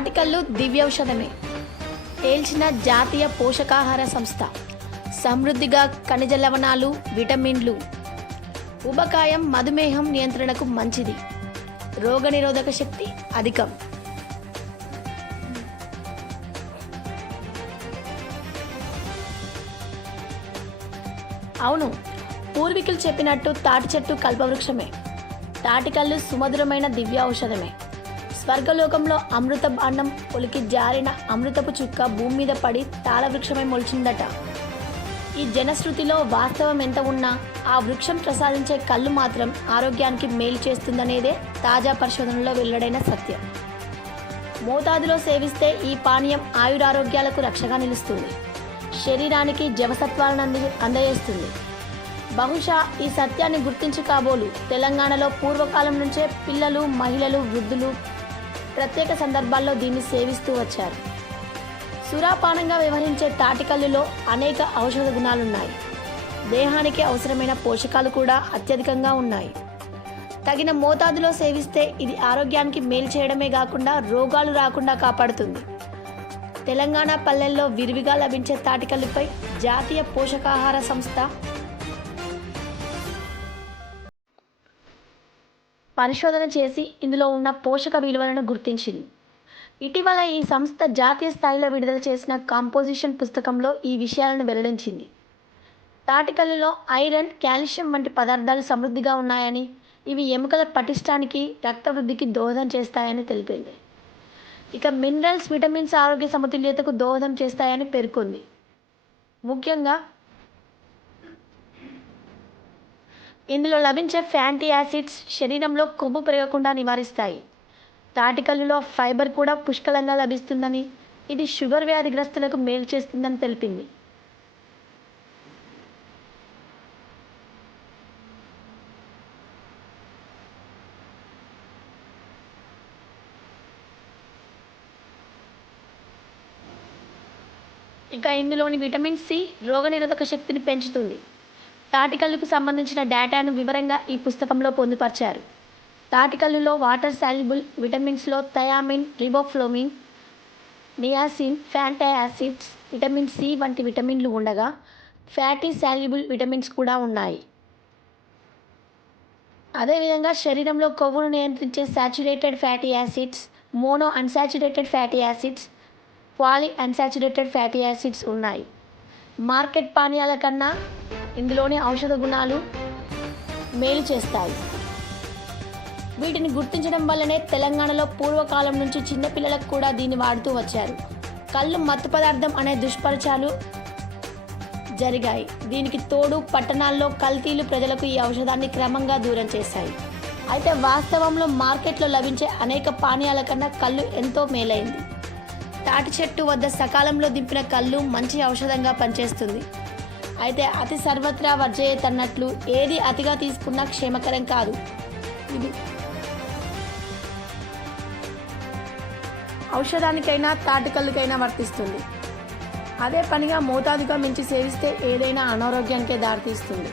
తాటికల్లు దివ్యౌషధమే. తేల్చిన జాతీయ పోషకాహార సంస్థ. సమృద్ధిగా ఖనిజ లవణాలు విటమిన్లు. ఉబకాయం మధుమేహం నియంత్రణకు మంచిది. రోగనిరోధక శక్తి అధికం. అవును పూర్వీకులు చెప్పినట్టు తాటి చెట్టు కల్పవృక్షమే. తాటికల్లు సుమధురమైన దివ్య ఔషధమే స్వర్గలోకంలో అమృత బాండం ఒలికి జారిన అమృతపు చుక్క భూమి మీద పడి తాళవృక్షమై మొలిచిందట. ఈ జనశ్రుతిలో వాస్తవం ఎంత ఉన్నా ఆ వృక్షం ప్రసాదించే కళ్ళు మాత్రం ఆరోగ్యానికి మేలు చేస్తుందనేదే తాజా పరిశోధనలో వెల్లడైన సత్యం. మోతాదులో సేవిస్తే ఈ పానీయం ఆయురారోగ్యాలకు రక్షగా నిలుస్తుంది. శరీరానికి జవసత్వాలను అంది అందజేస్తుంది. బహుశా ఈ సత్యాన్ని గుర్తించి కాబోలు తెలంగాణలో పూర్వకాలం నుంచే పిల్లలు మహిళలు వృద్ధులు ప్రత్యేక సందర్భాల్లో దీన్ని సేవిస్తూ వచ్చారు. సురాపానంగా వ్యవహరించే తాటికల్లులో అనేక ఔషధ గుణాలున్నాయి. దేహానికి అవసరమైన పోషకాలు కూడా అత్యధికంగా ఉన్నాయి. తగిన మోతాదులో సేవిస్తే ఇది ఆరోగ్యానికి మేలు చేయడమే కాకుండా రోగాలు రాకుండా కాపాడుతుంది. తెలంగాణ పల్లెల్లో విరివిగా లభించే తాటికల్లుపై జాతీయ పోషకాహార సంస్థ పరిశోధన చేసి ఇందులో ఉన్న పోషక విలువలను గుర్తించింది. ఇటీవల ఈ సంస్థ జాతీయ స్థాయిలో విడుదల చేసిన కాంపోజిషన్ పుస్తకంలో ఈ విషయాలను వెల్లడించింది. తాటికల్లులో ఐరన్ కాల్షియం వంటి పదార్థాలు సమృద్ధిగా ఉన్నాయని ఇవి ఎముకల పటిష్టానికి రక్త వృద్ధికి దోహదం చేస్తాయని తెలిపింది. ఇక మినరల్స్ విటమిన్స్ ఆరోగ్య సమతుల్యతకు దోహదం చేస్తాయని పేర్కొంది. ముఖ్యంగా ఇందులో లభించే ఫ్యాంటీ యాసిడ్స్ శరీరంలో కొవ్వు పెరగకుండా నివారిస్తాయి. తాటికల్లులో ఫైబర్ కూడా పుష్కలంగా లభిస్తుందని ఇది షుగర్ వ్యాధిగ్రస్తులకు మేలు చేస్తుందని తెలిపింది. ఇంకా ఇందులోని విటమిన్ సి రోగనిరోధక శక్తిని పెంచుతుంది. తాటికల్లుకు సంబంధించిన డేటాను వివరంగా ఈ పుస్తకంలో పొందుపరిచారు. తాటికల్లులో వాటర్ సాల్యుబుల్ విటమిన్స్లో థయామిన్ రిబోఫ్లోమిన్ నియాసిన్ ఫ్యాంటా యాసిడ్స్ విటమిన్ సి వంటి విటమిన్లు ఉండగా ఫ్యాటీ సాల్యుబుల్ విటమిన్స్ కూడా ఉన్నాయి. అదేవిధంగా శరీరంలో కొవ్వును నియంత్రించే saturated fatty acids mono unsaturated fatty acids poly unsaturated fatty acids ఉన్నాయి. మార్కెట్ పానీయాల కన్నా ఇందులోని ఔషధ గుణాలు మేలు చేస్తాయి. వీటిని గుర్తించడం వల్లనే తెలంగాణలో పూర్వకాలం నుంచి చిన్నపిల్లలకు కూడా దీన్ని వాడుతూ వచ్చారు. కళ్ళు మత్తు పదార్థం అనే దుష్పరిచాలు జరిగాయి. దీనికి తోడు పట్టణాల్లో కల్తీలు ప్రజలకు ఈ ఔషధాన్ని క్రమంగా దూరం చేశాయి. అయితే వాస్తవంలో మార్కెట్లో లభించే అనేక పానీయాల కన్నా కళ్ళు ఎంతో మేలైంది. తాటి చెట్టు వద్ద సకాలంలో దింపిన కళ్ళు మంచి ఔషధంగా పనిచేస్తుంది. అయితే అతి సర్వత్రా వర్జయేతన్నట్లు ఏది అతిగా తీసుకున్నా క్షేమకరం కాదు. ఇది ఔషధానికైనా తాటికల్లుకైనా వర్తిస్తుంది. అదే పనిగా మోతాదుగా మించి సేవిస్తే ఏదైనా అనారోగ్యానికే దారితీస్తుంది.